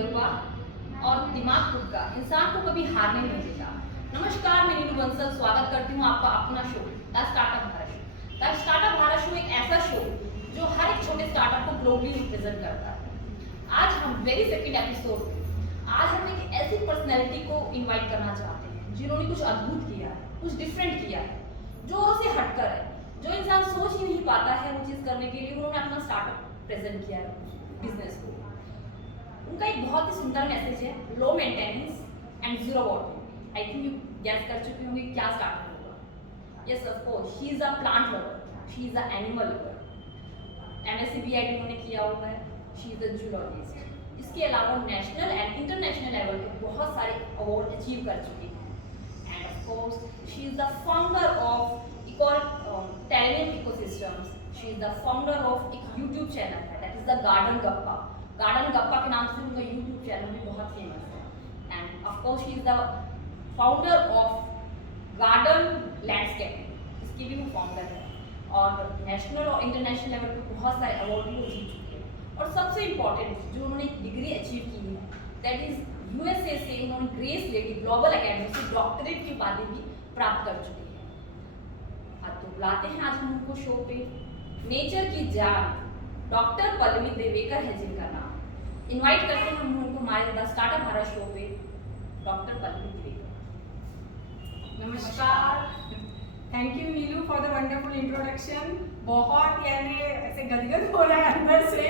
तजुर्बा और दिमाग खुद का इंसान को कभी हारने नहीं देता। नमस्कार, मैं नीलू बंसल स्वागत करती हूँ आपका अपना show the startup Bharat show. The startup Bharat show एक ऐसा शो जो हर एक छोटे स्टार्टअप को ग्लोबली रिप्रेजेंट करता है। आज हम वेरी सेकंड एपिसोड में आज हम एक ऐसी पर्सनैलिटी को इन्वाइट करना चाहते हैं जिन्होंने कुछ अद्भुत किया है, कुछ डिफरेंट किया है, जो औरों से हटकर है, जो इंसान सोच ही नहीं पाता है वो चीज़ करने के लिए उन्होंने अपना स्टार्टअप प्रेजेंट किया है बिजनेस को। उनका एक बहुत ही सुंदर मैसेज है, low maintenance and zero watt. I think you guess कर चुके होंगे क्या स्टार्टअप होगा। Yes of course, she is a plant lover, she is a animal lover. MSc BEd उन्होंने किया हुआ है, शी इज अ जूलॉजिस्ट। इसके अलावा नेशनल एंड इंटरनेशनल लेवल पे बहुत सारे अवार्ड अचीव कर चुकी हैं। End of course she is the founder of talent ecosystems. She is the founder of एक यूट्यूब चैनल है दैट इज द गार्डन गप्पा। गार्डन गप्पा के नाम से उनका यूट्यूब चैनल भी बहुत फेमस है। End of course she is the founder of garden landscape, इसकी भी वो फाउंडर है और नेशनल और इंटरनेशनल लेवल पे बहुत सारे अवार्ड भी वो जीत चुके हैं। और सबसे इम्पोर्टेंट जो उन्होंने एक डिग्री अचीव की है दैट इज यूएसए से उन्होंने ग्रेस लेडी ग्लोबल एकेडमी से डॉक्टरेट की उपाधि भी प्राप्त कर चुकी है। तो बुलाते हैं आज हम उनको शो पे, नेचर की जान डॉक्टर पल्लवी देवेकर है जिनका नाम। इनवाइट करते हैं हम उनको हमारे द स्टार्टअप भारत शो पे, डॉक्टर पल्लवी देवेकर। नमस्कार, thank you Neelu for the wonderful introduction. बहुत यानी ऐसे गदगद हो रहा है अंदर से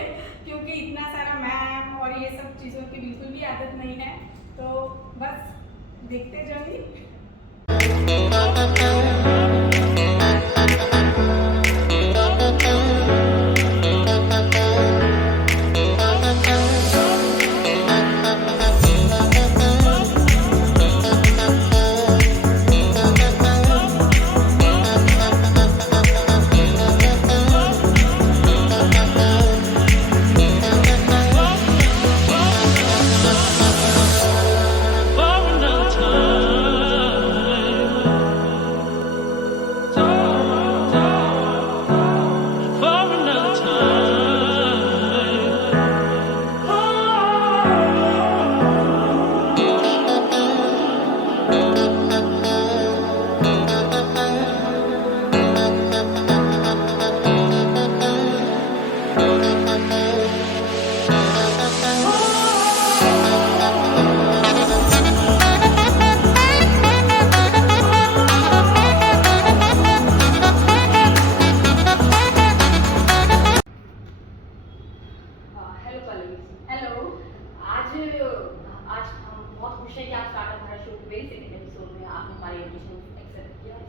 क्योंकि इतना सारा मैम और ये सब चीज़ों की बिल्कुल भी आदत नहीं है, तो बस देखते जाइए।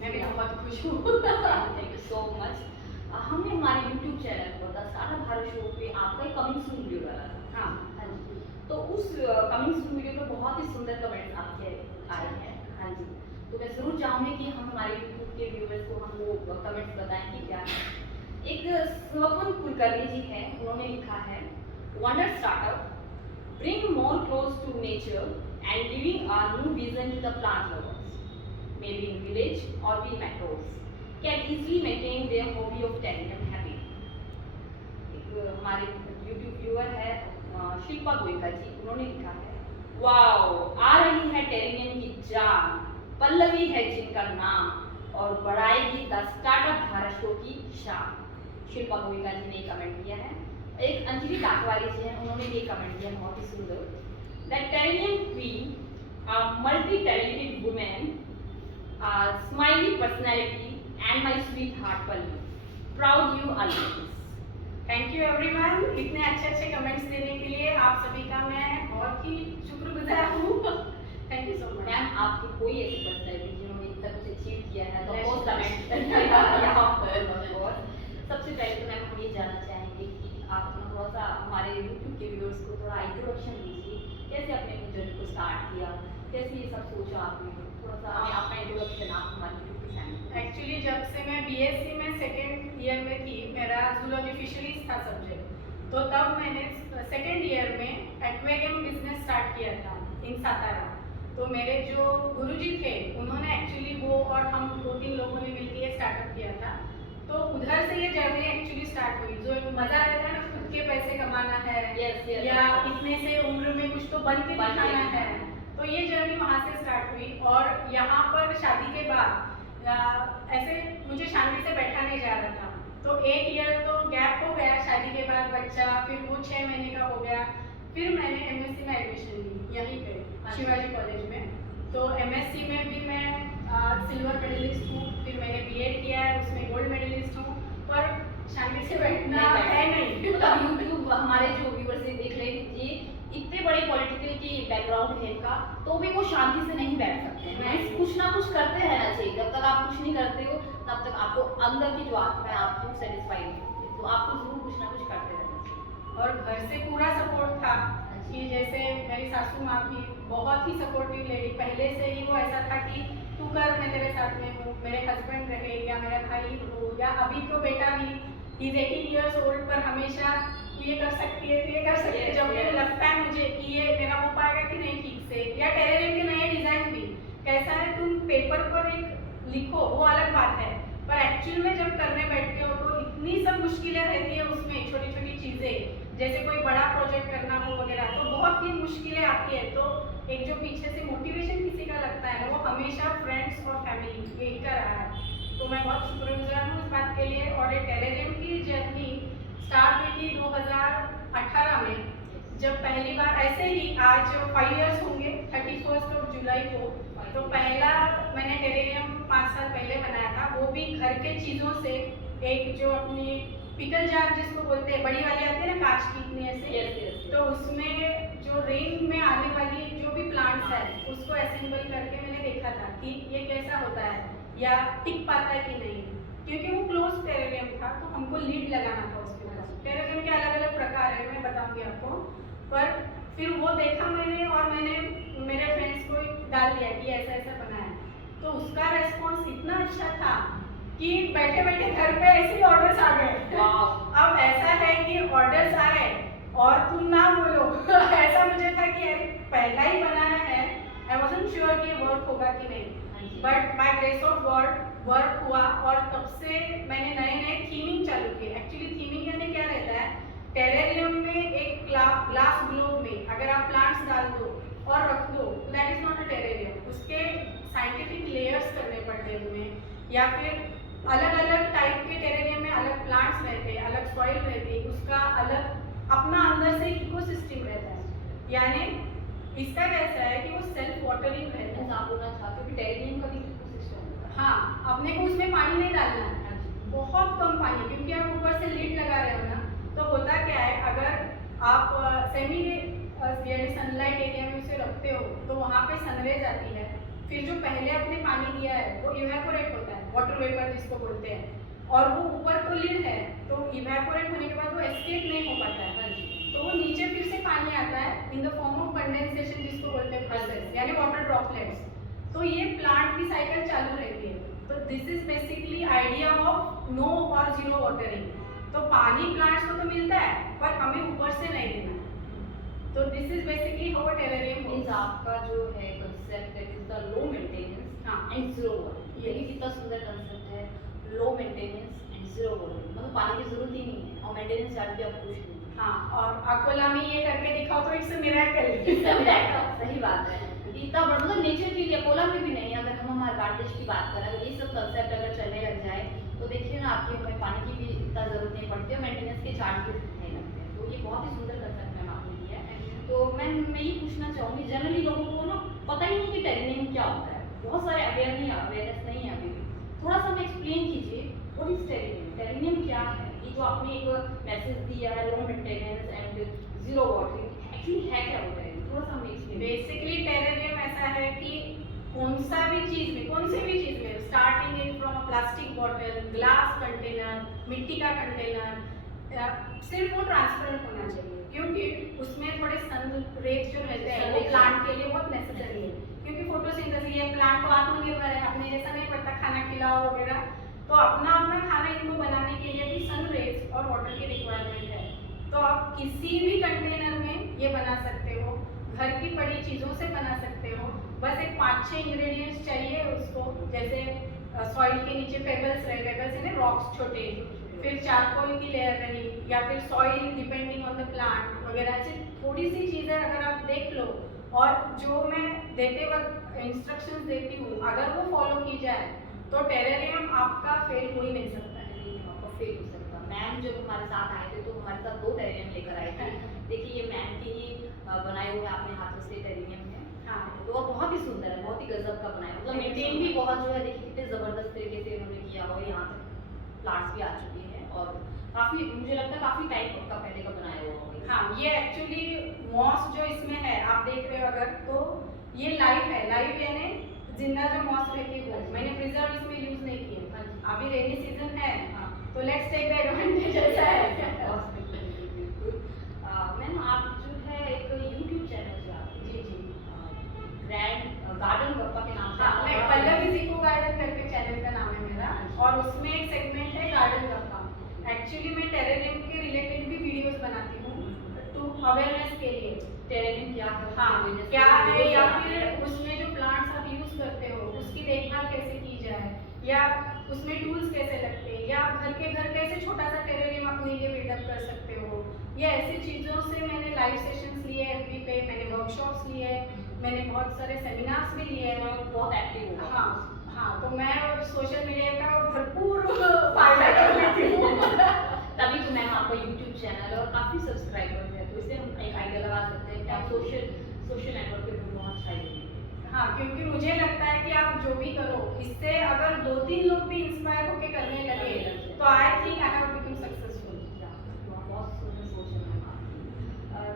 मैं भी बहुत खुश हूँ। Thank you so much. हमने हमारे यूट्यूब चैनल पर द स्टार्टअप भारत शो पे आपका एक कमिंग सून वीडियो डाला था। हाँ जी, तो उस कमिंग सून वीडियो पे बहुत ही सुंदर कमेंट्स आपके आए हैं। हाँ जी, तो मैं जरूर चाहूँगी कि हम हमारे यूट्यूब के व्यूअर्स को हम वो कमेंट्स बताएं कि क्या है। एक स्वपन कुलकर्णी जी हैं, उन्होंने लिखा है, wonder startup bring more close to nature and giving a new vision to the plant lovers, maybe in village or be metros, can easily maintain their hobby of telling happy। एक हमारे YouTube व्यूअर है शिल्पा गोयका जी, उन्होंने लिखा है, wow आ रही है टेरिनियन की जान, पल्लवी है जिनका नाम और बढ़ाएगी द स्टार्टअप भारत शो की शान। शिल्पा गोयका जी ने कमेंट किया है। एक अंजलि डाकवाली जी हैं, उन्होंने भी कमेंट किया बहुत ही सुंदर, द टेरिनियन queen a multi talented women, smiley personality and my sweetheart Pallavi, proud you always. Thank you everyone, इतने अच्छे कमेंट्स देने के लिए आप सभी का मैं बहुत ही शुक्रगुजार हूँ। Thank you so much. Ma'am, आपकी कोई ऐसी पर्सनैलिटी जिन्होंने इतना कुछ अचीव किया है तो Yes. वो कमेंट सबसे पहले तो मैम हम ये जानना चाहेंगे कि आप अपना थोड़ा सा हमारे यूट्यूब के व्यूअर्स को थोड़ा इंट्रोडक्शन दीजिए, कैसे आपने अपनी जर्नी को स्टार्ट किया, कैसे ये सब सोचा आपने, थोड़ा सा हमें आपका इंट्रोडक्शन आप हमारे यूट्यूब के चैनल। एक्चुअली जब से मैं बीएससी में सेकेंड ईयर में थी, मेरा जूलॉजी फिशरीज था सब्जेक्ट, तो तब मैंने सेकेंड ईयर में एक्वेरियम बिजनेस स्टार्ट किया था इन सातारा। तो मेरे जो गुरुजी थे उन्होंने एक्चुअली वो और हम 2-3 लोगों ने मिलकर ये स्टार्टअप किया था, तो उधर से ये जर्नी स्टार्ट हुई। जो मजा रहता है ना, खुद के पैसे कमाना है yes, या इतने से उम्र में कुछ कुछ तो बन के बन के दिखाना है। दिखाना। तो ये जर्नी वहाँ से स्टार्ट हुई। और यहाँ पर शादी के बाद ऐसे मुझे शांति से बैठा नहीं जा रहा था, तो 1 ईयर तो गैप हो गया शादी के बाद बच्चा, फिर वो 6 महीने का हो गया। फिर मैंने एमएससी में एडमिशन ली यहीं पे शिवाजी कॉलेज में। तो एमएससी में भी मैं सिल्वर मेडलिस्ट हूँ, फिर मैंने बीएड किया है, उसमें गोल्ड मेडलिस्ट हूँ, पर शांति से बैठना है नहीं। मतलब यूट्यूब हमारे जो व्यूअर्स देख रहे हैं, ये इतने बड़े पॉलिटिकल की बैकग्राउंड है इनका, तो भी वो शांति से नहीं बैठ सकते हैं। नहीं। कुछ ना कुछ करते रहना चाहिए। जब तक आप कुछ नहीं करते हो तब तक आपको अंदर की जो आत्मा है आपको सेटिस्फाई नहीं होती, तो आपको जरूर कुछ ना कुछ करते रहना चाहिए। और घर से पूरा सपोर्ट था कि जैसे मेरी सासू माँ भी बहुत ही सपोर्टिव लेडी, पहले से ही वो ऐसा था कि तू कर, मैं तेरे साथ में हूँ, मेरे हस्बैंड रहे या मेरा भाई हो या अभी तो बेटा भी, ही इज 18 years old, पर हमेशा तू ये कर सकती है, तू ये कर सकती है। जब भी लगता है मुझे कि ये मेरा हो पाएगा कि नहीं ठीक से, या टेरेरियम के नए डिजाइन भी कैसा है, तुम पेपर पर एक लिखो वो अलग बात है, पर एक्चुअल में जब करने बैठते हो तो इतनी सब मुश्किलें रहती है उसमें, छोटी छोटी चीजें जैसे कोई बड़ा प्रोजेक्ट करना हो वगैरह, तो बहुत ही मुश्किलें आती है। तो एक जो पीछे से मोटिवेशन किसी का लगता है ना, वो हमेशा फ्रेंड्स और फैमिली यही का रहा है। तो मैं बहुत शुक्रगुजार हूँ इस बात के लिए। और ये टेरेरियम की जर्नी स्टार्ट हुई थी 2018 में, जब पहली बार ऐसे ही आज 5 years होंगे 31 जुलाई को। तो पहला मैंने टेरेरियम 5 साल पहले बनाया था, वो भी घर के चीज़ों से। एक जो अपनी पिकल जार जिसको बोलते हैं, बड़ी वाली आती है ना कांच की इतनी ऐसे, तो उसमें जो रेंज में आने वाली जो भी प्लांट्स है उसको असेंबल करके मैंने देखा था कि ये कैसा होता है या टिक पाता है कि नहीं, क्योंकि वो क्लोज टेरेरियम था तो हमको लीड लगाना था उसके ऊपर। टेरेरियम के अलग अलग प्रकार है, मैं बताऊंगी आपको। पर फिर वो देखा मैंने और मैंने मेरे फ्रेंड्स को डाल दिया कि ऐसा ऐसा बना है, तो उसका रेस्पॉन्स इतना अच्छा था कि बैठे बैठे घर पे ऐसे ही ऑर्डर्स आ गए। अब ऐसा है कि ऑर्डर्स आए और तुम ना बोलो ऐसा मुझे था कि अरे पहला ही बनाया है, आई वाज़न्ट श्योर कि वर्क होगा कि नहीं, but by grace of God work हुआ। और तब से मैंने नए नए थीमिंग चालू किए। एक्चुअली थीमिंग यानी क्या रहता है, टेरेरियम में एक ग्लास ग्लोब में अगर आप प्लांट्स डाल दो और रख दो, that is not a terrarium. उसके साइंटिफिक लेयर्स करने पड़ते हैं तुम्हें, या फिर अलग अलग टाइप के टेरेरियम में अलग प्लांट्स रहते हैं, अलग सॉइल रहती है, उसका अलग अपना अंदर से इकोसिस्टम रहता है। यानी इसका कैसा है कि वो सेल्फ वाटरिंग रहता है। आप बोलना चाहते हो कि टेरेरियम का भी इकोसिस्टम होता है। हाँ, अपने को उसमें पानी नहीं डालना है, बहुत कम पानी, क्योंकि आप ऊपर से लीड लगा रहे हो ना। तो होता क्या है, अगर आप सेमी यानी सनलाइट एरिया में उसे रखते हो तो वहाँ पे सनरेज आती है, फिर जो पहले आपने पानी दिया है वो इवेपोरेट होता है, वाटर वेपर जिसको बोलते हैं, और वो ऊपर तो लीड है, तो इवेपोरेट होने के बाद वो एस्केप नहीं हो पाता है, तो वो नीचे फिर से पानी आता है in the form of condensation जिसको बोलते हैं प्रोसेस, यानी वाटर ड्रॉपलेट्स। तो ये प्लांट की साइकिल चालू रहती है। तो this is basically idea of no और जीरो वाटरिंग। तो पानी प्लांट्स को तो मिलता है पर हमें ऊपर से नहीं देना है। तो this is basically how terrarium means आपका जो है कांसेप्ट है is the low maintenance and zero water. ये भी कितना सुंदर कांसेप्ट है, low maintenance and zero water, मतलब पानी की जरूरत ही नहीं है और मेंटेनेंस चार्ज भी आपको कुछ नहीं। हाँ, और अकोला में ये करके दिखाओ तो इट्स अ मिरेकल। सही बात है, इतना बड़ा मतलब नेचर के लिए अकोला में भी नहीं। अगर हम हमारे भारत देश की बात करें, अगर ये सब कंसेप्ट अगर चलने लग जाए तो देखिए ना, आपके हमें पानी की भी इतना जरूरत नहीं पड़ती और मेंटेनेंस के चार्ज भी नहीं लगते। तो ये बहुत ही सुंदर कंसेप्ट मैम आपने दिया है। तो मैं ये पूछना चाहूँगी, जनरली लोगों को ना पता ही नहीं कि टेरेरियम क्या होता है, बहुत सारे अवेयरनेस नहीं है अभी भी। थोड़ा सा हमें एक्सप्लेन कीजिए व्हाट इज टेरेरियम, टेरेरियम क्या है? ये जो आपने एक मैसेज दिया है low maintenance and zero watering, actually है क्या होता है? थोड़ा सा हमें एक्सप्लेन। बेसिकली टेरेरियम ऐसा है कि कौन सा भी चीज में, कौन सी भी चीज में, starting in from a plastic bottle, glass container, मिट्टी का कंटेनर, सिर्फ वो ट्रांसपेरेंट होना चाहिए, क्योंकि उसमें थोड़े सन रेज जो रहते हैं वो प्लांट के लिए बहुत नेसेसरी है, क्योंकि फोटोसिंथेसिस है, प्लांट तो आत्मनिर्भर है, अपने जैसा नहीं पड़ता खाना खिलाओ वगैरह, तो अपना अपना खाना इनको बनाने के लिए भी सन रेज और वाटर की रिक्वायरमेंट है। तो आप किसी भी कंटेनर में ये बना सकते हो, घर की पड़ी चीज़ों से बना सकते हो, बस एक 5-6 इंग्रेडिएंट्स चाहिए उसको, जैसे सॉइल के नीचे पेबल्स रहे, पेबल्स है ना रॉक्स छोटे, फिर चारकोल की लेयर रही, या फिर soil depending on the plant वगैरह, ऐसी थोड़ी सी चीज़ें अगर आप देख लो और जो मैं देते वक्त इंस्ट्रक्शंस देती हूँ अगर वो फॉलो की जाए तो टेरेरियम आपका फेल हो ही नहीं सकता है। आपका फेल हो सकता। मैम जब हमारे साथ आए थे तो हमारे साथ 2 टेरेरियम लेकर आए थे। देखिए ये मैम के ही बनाए हुए अपने हाथों से टेरेरियम है। हाँ तो वो बहुत ही सुंदर है, बहुत ही गजब का बनाया, मतलब मेंटेन भी बहुत जो है, देखिए कितने जबरदस्त तरीके से उन्होंने किया, और यहाँ तक प्लांट्स भी आ चुके हैं, और काफी मुझे लगता है काफी टाइम का पहले का बनाया हुआ होगा। हाँ, ये एक्चुअली मॉस जो इसमें है आप देख रहे हो अगर, तो ये लाइव है, लाइव यानी जिंदा जो मॉस रहती है वो, मैंने प्रिजर्व इसमें यूज नहीं किया। अभी रेनी सीजन है तो लेट्स टेक द एडवांटेज ऐसा है। मैम आप जो है एक यूट्यूब चैनल चलाते हैं, जी ग्रैंड गार्डन गप्पा के नाम से। हाँ, मैं पल्लवी जी को गार्डन करके चैनल का नाम है मेरा, और उसमें एक सेगमेंट है गार्डन गप्पा। एक्चुअली मैं टेरेरियम के रिलेटेड भी वीडियोस बनाती हूँ टू अवेयरनेस के लिए। टेरेरियम क्या है, हाँ क्या है, या फिर उसमें जो प्लांट्स आप यूज करते हो उसकी देखभाल कैसे की जाए, या उसमें टूल्स कैसे लगते हैं, या आप घर के घर कैसे छोटा सा टेरेरियम अपने लिए बिल्डअप कर सकते हो, या ऐसी चीज़ों से मैंने लाइव सेशंस लिए हैं FB पे, मैंने वर्कशॉप्स लिए हैं, मैंने बहुत सारे सेमिनार्स भी लिए हैं, बहुत एक्टिव हो। हाँ हाँ, तो मैं सोशल मीडिया का भरपूर फायदा कर लेती हूँ। तभी तो मैम आपका यूट्यूब चैनल और काफी सब्सक्राइबर्स हैं, तो इससे हम एक आइडिया लगा सकते हैं कि आप सोशल नेटवर्क पे भी बहुत शायद। हाँ, क्योंकि मुझे लगता है कि आप जो भी करो इससे अगर 2-3 लोग भी इंस्पायर होकर करने लगे तो I think I have become successful. बहुत सुंदर सोच है मैम आपकी।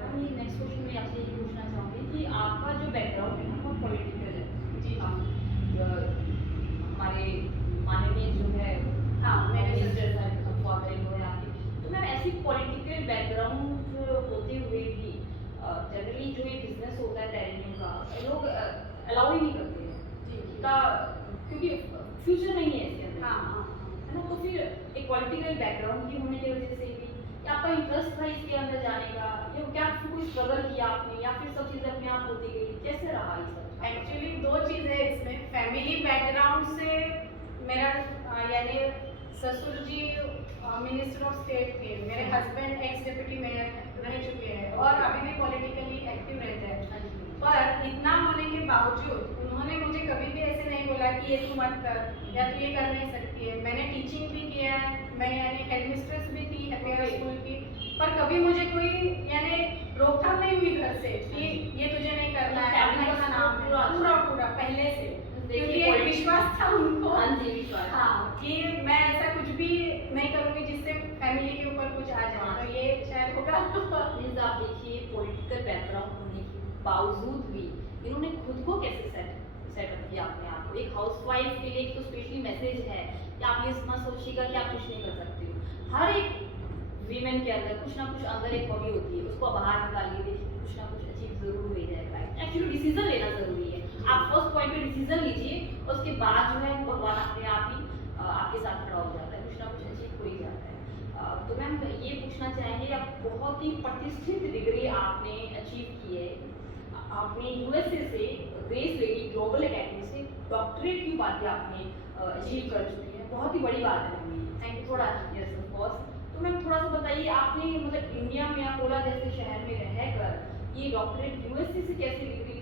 मैम नेक्स्ट क्वेश्चन मैं आपसे ये पूछना चाहूँगी कि आपका जो बैकग्राउंड है ना बहुत पॉलिटिकल है। जी हमारे माननीय जो है, हाँ मेरे फादर इन लॉ है आपके, तो मैम ऐसी पॉलिटिकल बैकग्राउंड होते हुए भी जनरली जो ये बिजनेस होता है टेरेरियम का, लोग अलाउ ही नहीं करते हैं का, क्योंकि फ्यूचर नहीं है इसके अंदर। हाँ है ना, तो फिर एक पॉलिटिकल बैकग्राउंड की होने की वजह से भी, या आपका इंटरेस्ट था इसके अंदर जाने का, या क्या फिर कोई स्ट्रगल किया आपने, या फिर सब चीज़ें अपने आप होती गई, कैसे रहा ये सब? एक्चुअली 2 चीज़ें इसमें, फैमिली बैकग्राउंड से मेरा यानी ससुर जी मिनिस्टर ऑफ स्टेट थे, मेरे हस्बैंड एक्स डिप्टी मेयर रह चुके हैं और अभी भी पॉलिटिकली एक्टिव रहते हैं, पर इतना होने के बावजूद उन्होंने मुझे कभी भी ऐसे नहीं बोला कि ये तू मत कर या तू ये कर नहीं सकती है। मैंने टीचिंग भी किया है, मैं यानी हेड मिस्ट्रेस भी थी हैप्पी स्कूल की, पर कभी मुझे कोई यानी रोकथाम नहीं हुई घर से कि ये तुझे नहीं करना है, अपना नाम पूरा पूरा पहले से, क्योंकि एक विश्वास था उनको। हाँ जी, विश्वास। हाँ, कि मैं ऐसा कुछ भी नहीं करूँगी जिससे फैमिली के ऊपर कुछ आ जाए, तो ये शायद होगा। मीन्स आप देखिए पॉलिटिकल बैकग्राउंड होने के बावजूद भी इन्होंने खुद को कैसे सेटअप किया अपने आप को। एक हाउसवाइफ के लिए तो स्पेशली मैसेज है कि आप ये मत सोचिएगा कि आप कुछ नहीं कर सकते हो। हर एक वीमेन के अंदर कुछ ना कुछ अंदर एक हॉबी होती है, उसको बाहर निकालिए, देखिए कुछ ना कुछ अचीव जरूर हो जाएगा। एक्चुअली डिसीजन लेना जरूरी है। आप फर्स्ट पॉइंट पे डिसीजन लीजिए, उसके बाद जो है भगवान अपने आप ही आपके साथ खड़ा हो जाता है, कुछ ना कुछ अचीव हो ही जाता है। तो मैम ये पूछना चाहेंगे, आप बहुत ही प्रतिष्ठित डिग्री आपने अचीव की है, आपने USA से ग्रेस लेडी ग्लोबल एकेडमी से डॉक्टरेट की बातें आपने अचीव कर चुकी हैं, बहुत ही बड़ी बात है। Thank you. थोड़ा यस ऑफ कोर्स, तो मैम थोड़ा सा बताइए, आपने मतलब इंडिया में अकोला जैसे शहर में रहकर ये डॉक्टरेट USA से कैसे डिग्री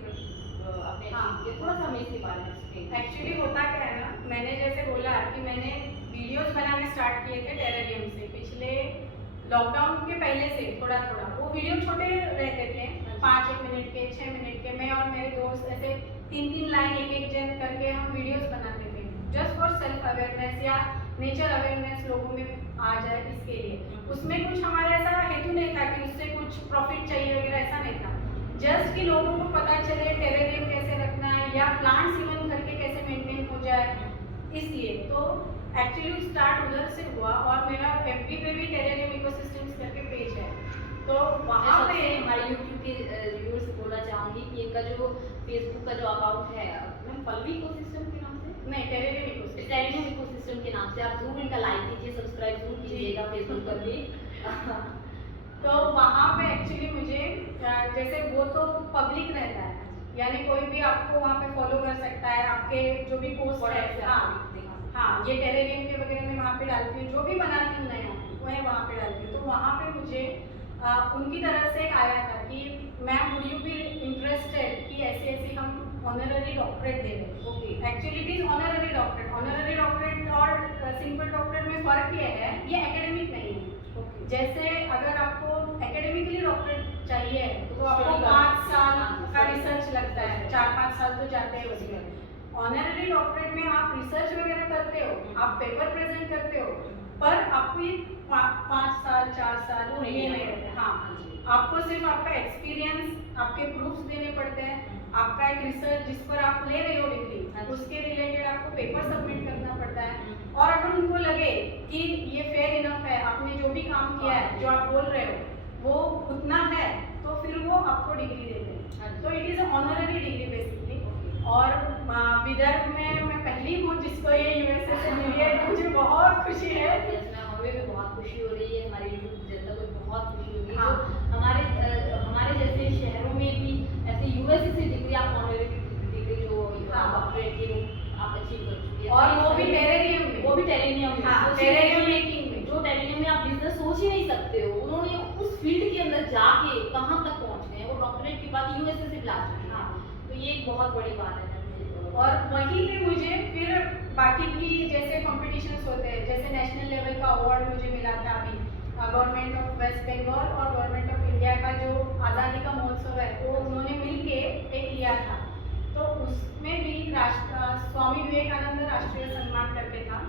आपने अचीव किया? थोड़ा सा हमें इसके बारे में एक्सप्लेन। एक्चुअली होता क्या है ना, मैंने जैसे बोला कि मैंने वीडियोस बनाने स्टार्ट किए थे टेरेरियम से पिछले लॉकडाउन के पहले से, थोड़ा थोड़ा वो वीडियो छोटे रहते थे, 5-1 मिनट के, 6 मिनट के। मैं और मेरे दोस्त ऐसे 3-3 लाइन एक जन करके हम वीडियोस बनाते थे, जस्ट फॉर सेल्फ अवेयरनेस या नेचर अवेयरनेस लोगों में आ जाए इसके लिए। उसमें कुछ हमारा ऐसा हेतु नहीं था कि उससे कुछ प्रॉफिट चाहिए वगैरह, ऐसा नहीं था। जस्ट कि लोगों को पता चले टेरेरियम कैसे रखना है या प्लांट्स इवन घर के कैसे मेंटेन हो जाए, इसलिए तो एक्चुअली स्टार्ट उधर से हुआ। और मेरा FB पे भी टेरेरियम इकोसिस्टम्स करके पेज है, तो वहाँ पे हमारे YouTube के व्यूअर्स से बोलना चाहूँगी कि इनका जो फेसबुक का जो अकाउंट है मैम पल्लवी इकोसिस्टम के नाम से, नहीं टेरेरियम इकोसिस्टम के नाम से, आप जरूर इनका लाइक कीजिए, सब्सक्राइब जरूर कीजिएगा फेसबुक पर भी। तो वहाँ पे एक्चुअली मुझे जैसे वो तो पब्लिक रहता है, यानी कोई भी आपको वहाँ पे फॉलो कर सकता है, आपके जो भी पोस्ट है। हाँ, ये टेरेरियम के वगैरह मैं वहाँ पे डालती हूँ, जो भी बनाती हूँ नया वह वहाँ पे डालती हूँ। तो वहाँ पे मुझे उनकी तरफ से एक आया था कि ma'am would you be interested कि डॉक्टरेट दे रहे हैं। Okay actually it is honorary doctorate. Honorary doctorate और सिंपल डॉक्टरेट में फर्क ये है, ये एकेडमिक नहीं है। ओके जैसे अगर आपको एकेडमिकली डॉक्टरेट चाहिए तो आपको Study 5 साल हाँ, का रिसर्च लगता है, 4-5 साल तो जाते हैं उसमें। ऑनररी डॉक्टरेट में आप रिसर्च वगैरह करते हो, आप पेपर प्रेजेंट करते हो, पर आपको ये 5 साल 4 साल वो नहीं ये नहीं है। रहते। हाँ, हाँ जी। आपको सिर्फ आपका एक्सपीरियंस, आपके प्रूफ्स देने पड़ते हैं, आपका एक रिसर्च जिस पर आप ले रहे हो डिग्री, अच्छा। उसके रिलेटेड आपको पेपर सबमिट करना पड़ता है। और अगर उनको लगे कि ये फेयर इनफ है, आपने जो भी काम किया है, जो आप बोल रहे हो वो उतना है, तो फिर वो आपको डिग्री देते हैं। तो it is honorary degree basically. और विदर्भ में मैं पहली हूँ जिसको ये यूएसए से मिली है, मुझे बहुत खुशी है। हमें भी बहुत खुशी हो रही है, हमारी यूट्यूब जनता को बहुत खुशी होगी। हाँ। जो हमारे जैसे शहरों में भी ऐसे यूएसए से डिग्री आप ऑनररी डिग्री जो हाँ। डॉक्टरेट की आप अचीव कर चुकी है, और वो भी टेरेरियम में। वो भी टेरेनियम में। हाँ, सोचिए टेरेनियम कि मेकिंग में। जो टेरेनियम में आप बिजनेस सोच ही नहीं सकते हो, उन्होंने उस फील्ड के अंदर जाके कहाँ तक पहुँच गए हैं, वो डॉक्टरेट के बाद यूएसए से ला चुके हैं। तो ये एक बहुत बड़ी बात है। और वहीं पे मुझे फिर बाकी भी जैसे कॉम्पिटिशन्स होते हैं, जैसे नेशनल लेवल का अवार्ड मुझे मिला था अभी गवर्नमेंट ऑफ वेस्ट बंगाल और गवर्नमेंट ऑफ इंडिया का जो आज़ादी का महोत्सव है वो उन्होंने मिलके एक लिया था। तो उसमें भी स्वामी विवेकानंद राष्ट्रीय सम्मान करके था।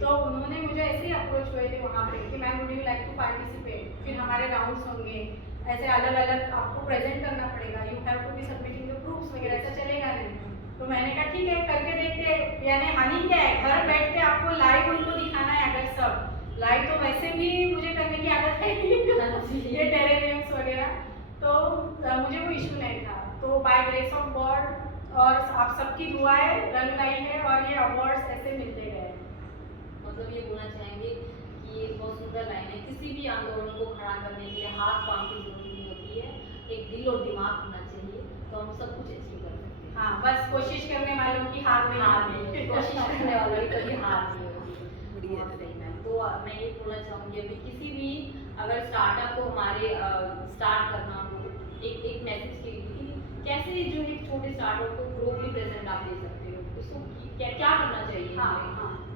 तो उन्होंने मुझे ऐसे ही अप्रोच हुए थे वहाँ पे कि ma'am would you like to participate, फिर हमारे राउंड्स होंगे, ऐसे अलग अलग आपको प्रेजेंट करना पड़ेगा, you have to be submitting the proofs वगैरह, ऐसा चलेगा नहीं। तो मैंने कहा ठीक है करके देखते, यानी हानि क्या है, घर बैठ के आपको लाइव उनको दिखाना है। अगर सब लाइव तो वैसे भी मुझे करने की आदत है ये टेरेरियम्स वगैरह, तो मुझे वो इशू नहीं था। तो बाय ग्रेस ऑफ गॉड और आप सबकी दुआएं रंग लाई है और ये अवार्ड्स ऐसे मिलते गए। मतलब ये बोलना चाहेंगे कि ये बहुत सुंदर लाइन है, किसी भी आंदोलन को खड़ा करने के लिए हाथ पांव की जरूरत नहीं होती है, एक दिल और दिमाग होना चाहिए, तो हम सब कुछ अचीव कर सकते हैं। हाँ, बस कोशिश करने वालों की हार नहीं होती। कोशिश करने वालों की कभी हार नहीं होती। बहुत सही मैम। तो मैं ये बोलना चाहूँगी अभी किसी भी अगर स्टार्टअप को हमारे स्टार्ट करना हो, एक मैसेज के लिए कि कैसे जो एक छोटे स्टार्टअप को ग्रोथ प्रेजेंट आप दे सकते हो, उसको क्या क्या करना चाहिए हाँ।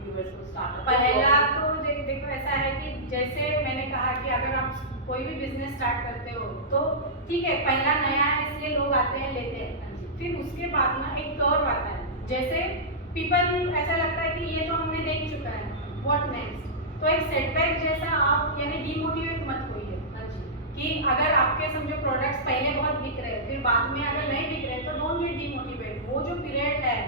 व्यूअर्स को स्टार्टअप? पहला तो देखो ऐसा है कि जैसे मैंने कहा कि अगर आप कोई भी बिजनेस स्टार्ट करते हो तो ठीक है, पहला नया है इसलिए लोग आते हैं लेते हैं, फिर उसके बाद ना एक कर्व आता है। जैसे पीपल ऐसा लगता है कि ये तो हमने देख चुका है, व्हाट नेक्स्ट। तो एक सेटबैक जैसा आप यानी डीमोटिवेट मत होइए कि अगर आपके समझो प्रोडक्ट्स पहले बहुत बिक रहे हैं, फिर बाद में अगर नहीं बिक रहे तो डोंट गेट डीमोटिवेट। वो जो पीरियड है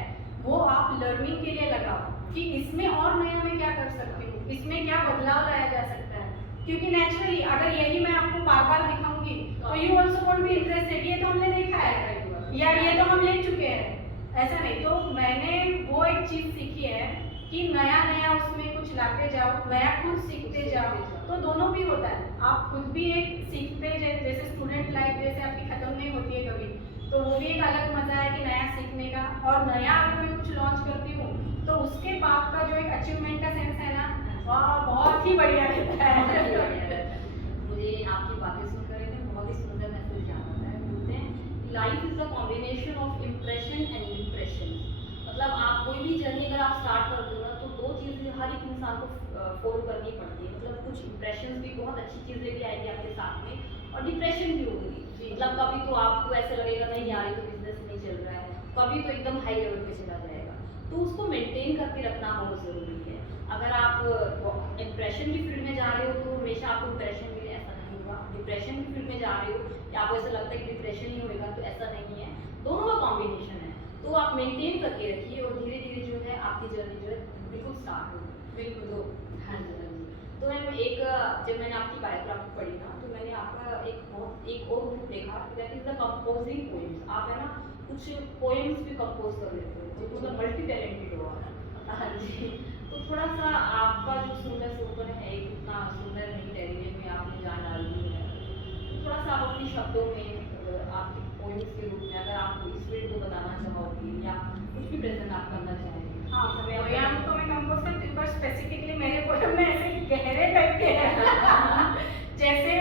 वो आप लर्निंग के लिए लगाओ कि इसमें और नया मैं क्या कर सकती हूँ, इसमें क्या बदलाव लाया जा सकता है। क्योंकि नेचुरली अगर यही मैं आपको बार बार दिखाऊंगी तो you also won't be interested, ये तो हमने देखा है या ये तो हम ले चुके हैं, ऐसा नहीं। तो मैंने वो एक चीज़ सीखी है कि नया नया उसमें कुछ लाते जाओ, नया खुद सीखते जाओ, तो दोनों भी होता है। आप खुद भी एक सीखते जैसे स्टूडेंट लाइफ जैसे आपकी ख़त्म नहीं होती है कभी, तो वो भी एक अलग मज़ा है कि नया सीखने का। और नया अगर मैं कुछ लॉन्च करती हूँ तो उसके बाद का जो एक अचीवमेंट का सेंस है ना, वह बहुत ही बढ़िया रहता है। मुझे आपकी बातें सुनकर बहुत ही सुंदर मैसेज याद आता है। बोलते हैं life is the combination of impression and impression. मतलब आप कोई भी जर्नी अगर आप स्टार्ट करते हो ना तो दो चीज़ें हर एक इंसान को फॉलो करनी पड़ती है। मतलब कुछ इम्प्रेशन भी बहुत अच्छी चीज़ें भी आएगी आपके साथ में और डिप्रेशन भी होगी। मतलब कभी तो आपको ऐसा लगेगा नहीं यार ये तो बिजनेस नहीं चल रहा है, कभी तो एकदम हाई लेवल पे चला जाएगा। तो उसको मेंटेन करके रखना बहुत ज़रूरी है। अगर आप इम्प्रेशन की फील्ड में जा रहे हो तो हमेशा आपको इम्प्रेशन मिले ऐसा नहीं होगा। डिप्रेशन की फील्ड में जा रहे हो या आपको ऐसा लगता है कि डिप्रेशन ही होगा तो ऐसा नहीं है, दोनों का कॉम्बिनेशन है। तो आप मेंटेन करके रखिए और धीरे धीरे जो है आपकी जर्नी जो है बिल्कुल स्टार्ट होगी। बिल्कुल। तो हाँ जी हाँ जी। तो मैम एक जब मैंने आपकी बायोग्राफी पढ़ी ना तो मैंने आपका एक और बुक देखा, that is the composing poems. आप है ना कुछ पोएम्स भी कंपोज कर लेते हो, तो मतलब मल्टी टैलेंटेड हो आप। हाँ जी। तो थोड़ा सा आपका जो सुंदर सोपन है, इतना सुंदर नहीं टेरेनियम में आपने जान डाल दी है, तो थोड़ा सा आप अपने शब्दों में आपकी पोएम्स के रूप में अगर आप इस फील्ड को बताना चाहोगे या कुछ भी प्रेजेंट आप करना चाहेंगे। हाँ, पोयम तो मैं कंपोज करती हूँ, पर स्पेसिफिकली मेरे पोयम में ऐसे गहरे टाइप के हैं जैसे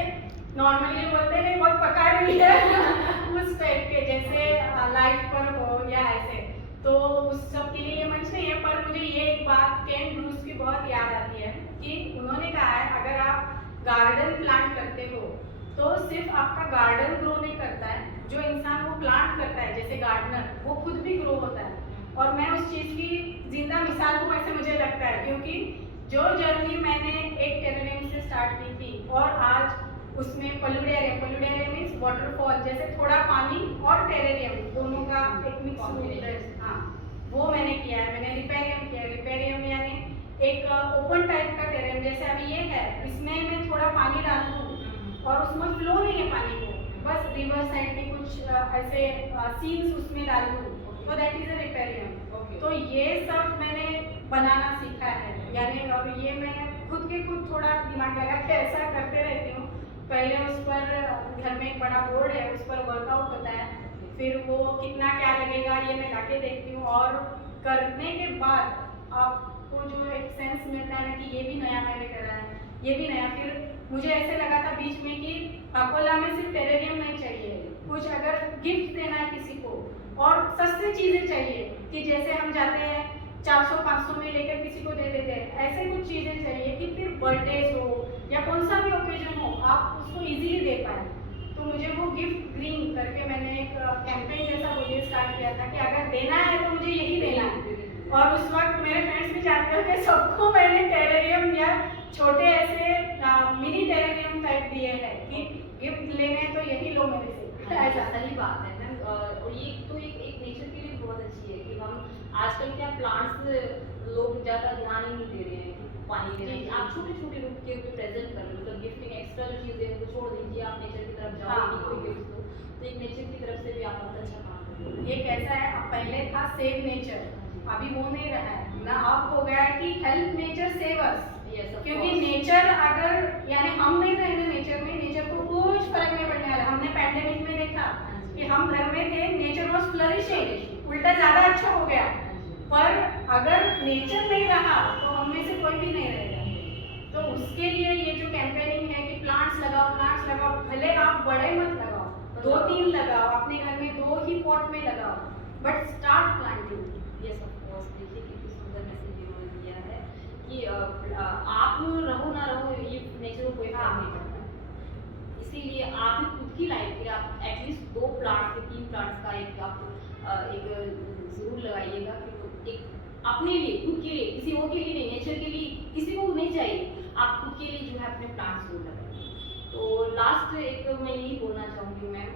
नॉर्मली बोलते हैं बहुत पका रही है उस टाइप के, जैसे लाइफ पर हो या ऐसे। तो गार्डन प्लांट करते हो तो सिर्फ आपका गार्डन ग्रो नहीं करता है, जो इंसान वो प्लांट करता है जैसे गार्डनर, वो खुद भी ग्रो होता है। और मैं उस चीज़ की जिंदा मिसाल हूँ ऐसे मुझे लगता है, क्योंकि जो जर्नी मैंने एक टेरेरियम से स्टार्ट की थी और आज उसमें पलुडेरियम मीन्स वाटरफॉल, जैसे थोड़ा पानी और टेरेरियम दोनों का एक मिक्स, हाँ वो मैंने किया है। मैंने रिपेरियम किया है। रिपेरियम यानी एक ओपन टाइप का टेरेरियम, जैसे अभी ये है, इसमें मैं थोड़ा पानी डाल दूँ और उसमें फ्लो नहीं है पानी को, बस रिवर साइड के कुछ ऐसे सीन्स उसमें डाल दूँ, तो दैट इज अ रिपेरियम। तो ये सब मैंने बनाना सीखा है, यानी और ये मैं खुद थोड़ा दिमाग लगा के ऐसा करते रहती हूँ। पहले उस पर घर में एक बड़ा बोर्ड है, उस पर वर्कआउट होता है, फिर वो कितना क्या लगेगा ये मैं ला के देखती हूँ, और करने के बाद आपको जो एक सेंस मिलता है ना कि ये भी नया मैंने करा है, ये भी नया। फिर मुझे ऐसे लगा था बीच में कि अकोला में सिर्फ टेरेरियम नहीं चाहिए, कुछ अगर गिफ्ट देना है किसी को और सस्ती चीज़ें चाहिए, कि जैसे हम जाते हैं 400-500 में लेकर किसी को दे देते हैं, ऐसे कुछ चीज़ें चाहिए कि फिर बर्थडेज हो या कौन सा भी ओकेजन हो आप उसको इजीली दे पाए। तो मुझे वो गिफ्ट ग्रीन करके मैंने एक कैंपेन जैसा बोलिए स्टार्ट किया था कि अगर देना है तो मुझे यही देना है। और उस वक्त मेरे फ्रेंड्स भी जानते हो कि सबको मैंने टेरेरियम या छोटे ऐसे मिनी टेरेरियम टाइप दिए हैं कि गिफ्ट लेने तो यही लो मेरे से। ऐसा सही बात है मैम। और ये तो एक नेचर के लिए बहुत अच्छी है कि हम आजकल क्या प्लांट्स लोग ज़्यादा ध्यान ही नहीं दे रहे हैं कि पानी देना चाहिए। आप छोटे छोटे रूप के ऊपर प्रेजेंट कर लो, तो गिफ्टिंग एक्स्ट्रा जो चीज़ें हैं वो छोड़ दीजिए, आप नेचर की तरफ जाओ, हाँ। कोई गिफ्ट दो, तो एक नेचर की तरफ से भी आप बहुत अच्छा काम कर रहे हो। ये कैसा है, अब पहले था सेव नेचर, अभी वो नहीं रहा है ना, अब हो गया है कि हेल्प नेचर सेव अस। क्योंकि नेचर अगर यानी हम नहीं रहे नेचर में, नेचर को कुछ फर्क नहीं पड़ने वाला। हमने पैंडेमिक में देखा कि हम घर में थे, नेचर वॉज फ्लरिशिंग, उल्टा ज्यादा अच्छा हो गया। पर अगर नेचर नहीं रहा तो हम में से कोई भी नहीं रहेगा। तो उसके लिए ये जो कैंपेनिंग है कि प्लांट्स लगाओ, भले आप बड़े मत लगाओ, 2-3 लगाओ, अपने घर में 2 ही पॉट में लगाओ, but start planting. Yes of course, देखिए कितनी सुंदर मैसेज इन्होंने दिया है कि आप रहो ना रहो, ये नेचर को कोई फर्क नहीं पड़ता। इसीलिए आप ही खुद की लाइफ के आप एटलीस्ट 2 प्लांट्स से 3 प्लांट्स का एक आप एक जरूर लगाइएगा कि एक अपने लिए, खुद के लिए, किसी और के लिए नहीं, नेचर के लिए किसी को नहीं चाहिए, आप खुद के लिए जो है अपने प्लांट्स जरूर लगाइए। तो लास्ट एक मैं यही बोलना चाहूँगी मैम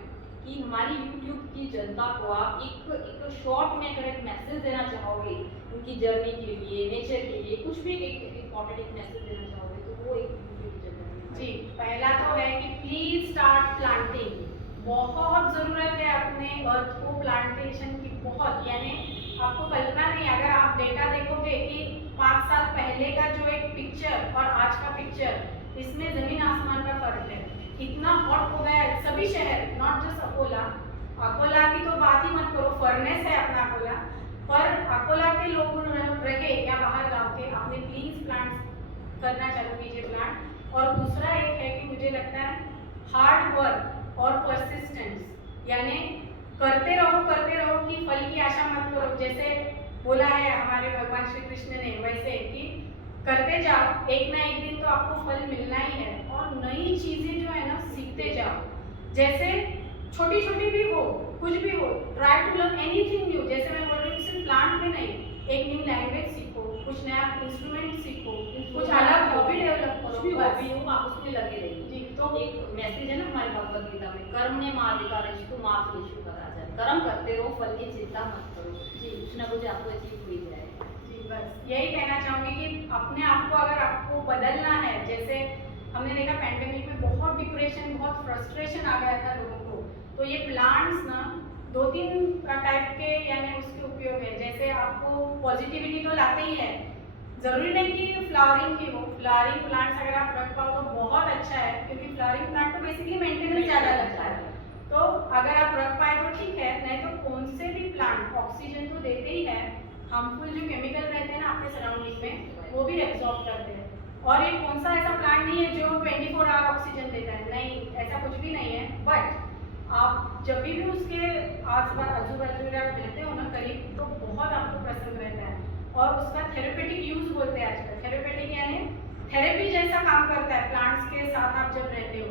कि हमारी YouTube की जनता को आप एक शॉर्ट में अगर एक मैसेज देना चाहोगे उनकी जर्नी के लिए, नेचर के लिए, कुछ भी एक इम्पॉर्टेंट एक मैसेज देना चाहोगे तो वो एक YouTube की जनता जी, पहला तो है कि प्लीज स्टार्ट प्लांटिंग। बहुत ज़रूरत है अपने अर्थ को प्लांटेशन की, बहुत, यानी आपको कल्पना नहीं, अगर आप डेटा देखोगे कि 5 साल पहले का जो एक पिक्चर और आज का पिक्चर, इसमें ज़मीन आसमान का फर्क है। इतना हॉट हो गया है सभी शहर, नॉट जस्ट अकोला। अकोला की तो बात ही मत करो, फर्नेस है अपना अकोला। पर अकोला के लोग रहे या बाहर गाँव के, आपने प्लीज प्लांट्स करना चालू कीजिए प्लांट। और दूसरा एक है कि मुझे लगता है हार्ड वर्क और परसिस्टेंस, यानी करते रहो कि फल की आशा मत करो। जैसे बोला है हमारे भगवान श्री कृष्ण ने, वैसे कि करते जाओ, एक ना एक दिन तो आपको फल मिलना ही है। और नई चीजें जो है ना सीखते जाओ, जैसे छोटी छोटी भी हो, कुछ भी हो, try to learn anything new. जैसे मैं बोल रही हूँ सिर्फ प्लांट में नहीं, एक न्यू लैंग्वेज सीखो, कुछ नया इंस्ट्रूमेंट सीखो, कुछ अलग हॉबी डेवलप करो, कुछ भी हॉबी हो आप उसमें लगे रहिए। जी, तो एक मैसेज है ना हमारी भगवत गीता में, कर्म ने माधिकारस्तु मा फलेषु कदाचन, कर्म करते रहो, फल की चिंता मत करो, जी कुछ ना कुछ आपको अचीव हो ही जाएगा। जी, बस यही कहना चाहूँगी कि अपने आप को अगर आपको बदलना है, जैसे हमने देखा पैंडेमिक में बहुत डिप्रेशन, बहुत फ्रस्ट्रेशन आ गया था लोगों को, तो ये प्लांट्स ना 2-3 टाइप के यानी उसके उपयोग है। जैसे आपको पॉजिटिविटी तो लाते ही है, जरूरी नहीं कि फ्लावरिंग की हो, फ्लावरिंग प्लांट्स अगर आप रख पाओ तो बहुत अच्छा है, क्योंकि फ्लावरिंग प्लांट को बेसिकली मेंटेनेंस ज़्यादा लगता है। तो अगर आप रख पाए तो ठीक है, नहीं तो कौन से भी प्लांट ऑक्सीजन तो देते ही है, हार्मफुल जो केमिकल रहते हैं ना आपके सराउंडिंग में वो भी एब्जॉर्ब करते हैं। और ये कौन सा ऐसा प्लांट नहीं है जो 24 आवर ऑक्सीजन देता है, नहीं, ऐसा कुछ भी नहीं है। बट आप जब भी उसके आसपास आजू बाजू रहते हो ना करीब, तो बहुत आपको प्रसन्न रहता है। और उसका थेरेपेटिक यूज बोलते हैं आजकल, थेरेपेटिक यानी थेरेपी जैसा काम करता है। प्लांट्स के साथ आप जब रहते हो,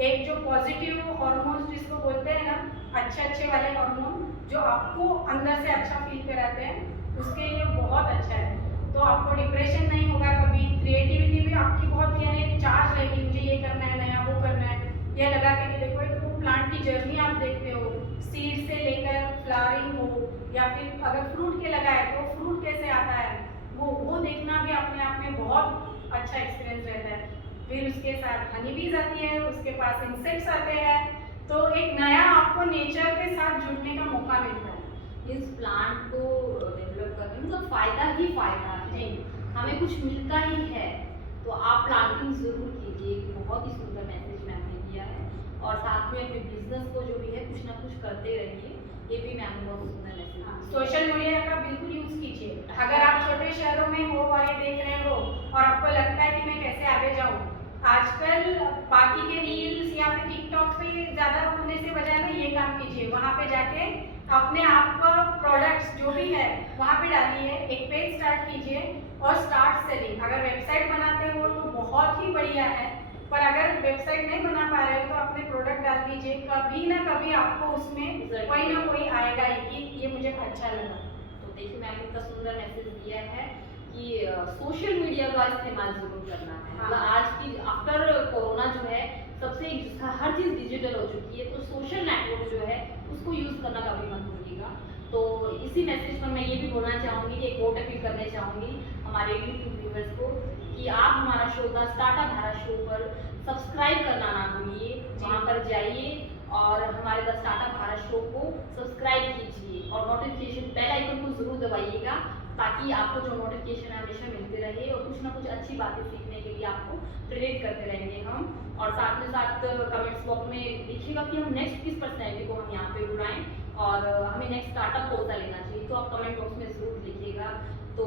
एक जो पॉजिटिव हार्मोन्स जिसको बोलते हैं ना, अच्छे वाले हार्मोन जो आपको अंदर से अच्छा फील कराते हैं, उसके लिए बहुत अच्छा है। तो आपको डिप्रेशन नहीं होगा कभी, क्रिएटिविटी भी आपकी बहुत यानी चार्ज रहेगी, मुझे ये करना है, नया वो करना है। ये लगा के देखो, एक वो प्लांट की जर्नी आप देखते हो, सीड से लेकर फ्लावरिंग हो, या फिर अगर फ्रूट के लगा है तो फ्रूट कैसे आता है, वो देखना भी अपने आप में बहुत अच्छा एक्सपीरियंस रहता है। फिर उसके साथ हनी बीज आती है, उसके पास इंसेक्ट्स आते हैं, तो एक नया आपको नेचर के साथ जुड़ने का मौका मिलता है। इस प्लांट को डेवलप करने में मतलब फायदा ही फायदा है, हमें कुछ मिलता ही है। तो आप प्लांटिंग जरूर कीजिए, बहुत ही सुंदर मैसेज मैम ने दिया है। और साथ में अपने बिजनेस को जो भी है कुछ ना कुछ करते रहिए, ये भी मैम ने बहुत सुंदर मैसेज। सोशल मीडिया का बिल्कुल यूज कीजिए। अगर आप छोटे शहरों में हो और ये देख रहे हो और आपको लगता है कि मैं कैसे आगे जाऊँ, आजकल बाकी के रील्स या फिर टिकटॉक पे ज़्यादा होने से बजाय ना ये काम कीजिए, वहाँ पे जाके अपने आप का प्रोडक्ट्स जो भी है वहाँ पे डालिए, एक पेज स्टार्ट कीजिए और स्टार्ट सेलिंग। अगर वेबसाइट बनाते हो तो बहुत ही बढ़िया है, पर अगर वेबसाइट नहीं बना पा रहे हो तो अपने प्रोडक्ट डाल दीजिए, कभी ना कभी आपको उसमें कोई ना कोई आएगा ही कि ये मुझे अच्छा लगा। तो देखिए मैम ने इतना सुंदर मैसेज दिया है कि सोशल मीडिया का इस्तेमाल जरूर करना है। हाँ। मतलब आज की आफ्टर कोरोना जो है सबसे हर चीज़ डिजिटल हो चुकी है, तो सोशल नेटवर्क जो है उसको यूज़ करना कभी मत भूलिएगा। तो इसी मैसेज पर मैं ये भी बोलना चाहूँगी कि एक वोट अपील करना चाहूँगी हमारे यूट्यूब व्यूवर्स को कि आप हमारा show the startup Bharat show पर सब्सक्राइब करना ना भूलिए, वहाँ पर जाइए और हमारे द स्टार्टअप भारत शो को सब्सक्राइब कीजिए और नोटिफिकेशन बेल आइकन को जरूर दबाइएगा, ताकि आपको जो नोटिफिकेशन है हमेशा मिलते रहे और कुछ ना कुछ अच्छी बातें सीखने के लिए आपको प्रेरित करते रहेंगे हम। और साथ में साथ कमेंट्स बॉक्स में लिखिएगा कि हम नेक्स्ट किस पर्सनैलिटी को हम यहाँ पे बुलाएं और हमें नेक्स्ट स्टार्टअप कौन सा लेना चाहिए, तो आप कमेंट बॉक्स में जरूर लिखिएगा। तो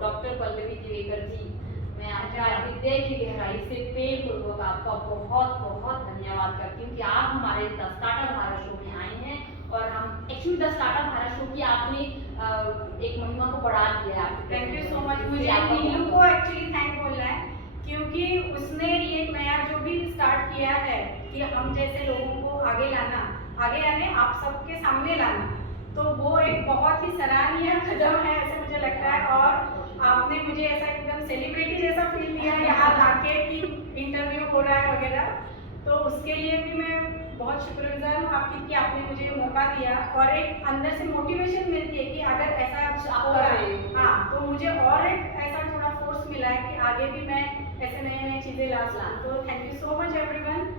डॉक्टर पल्लवी दिवेकर जी, मैं आपका हृदय की गहराई से प्रेम पूर्वक आपका बहुत बहुत धन्यवाद करती हूँ कि आप हमारे द स्टार्टअप भारत शो में आए हैं। और हम actually the startup Bharat show की आपने एक महिमा को बढ़ा दिया है। Thank you so much. मुझे नीलू को एक्चुअली थैंक बोलना है, क्योंकि उसने ये नया जो भी स्टार्ट किया है कि हम जैसे लोगों को आगे लाना, आगे आने आप सबके सामने लाना, तो वो एक बहुत ही सराहनीय कदम है ऐसे मुझे लगता है। और आपने मुझे ऐसा एकदम सेलिब्रिटी जैसा फील दिया यहाँ लाके कि इंटरव्यू हो रहा है वगैरह, तो उसके लिए भी मैं बहुत शुक्रगुजार हूँ आपकी कि आपने मुझे मौका दिया और एक अंदर से मोटिवेशन मिलती है कि अगर ऐसा आप हो कर रहा रहे है, हो। हाँ, तो मुझे और एक ऐसा थोड़ा फोर्स मिला है कि आगे भी मैं ऐसे नए नए चीज़ें ला सकूँ। तो thank you so much everyone.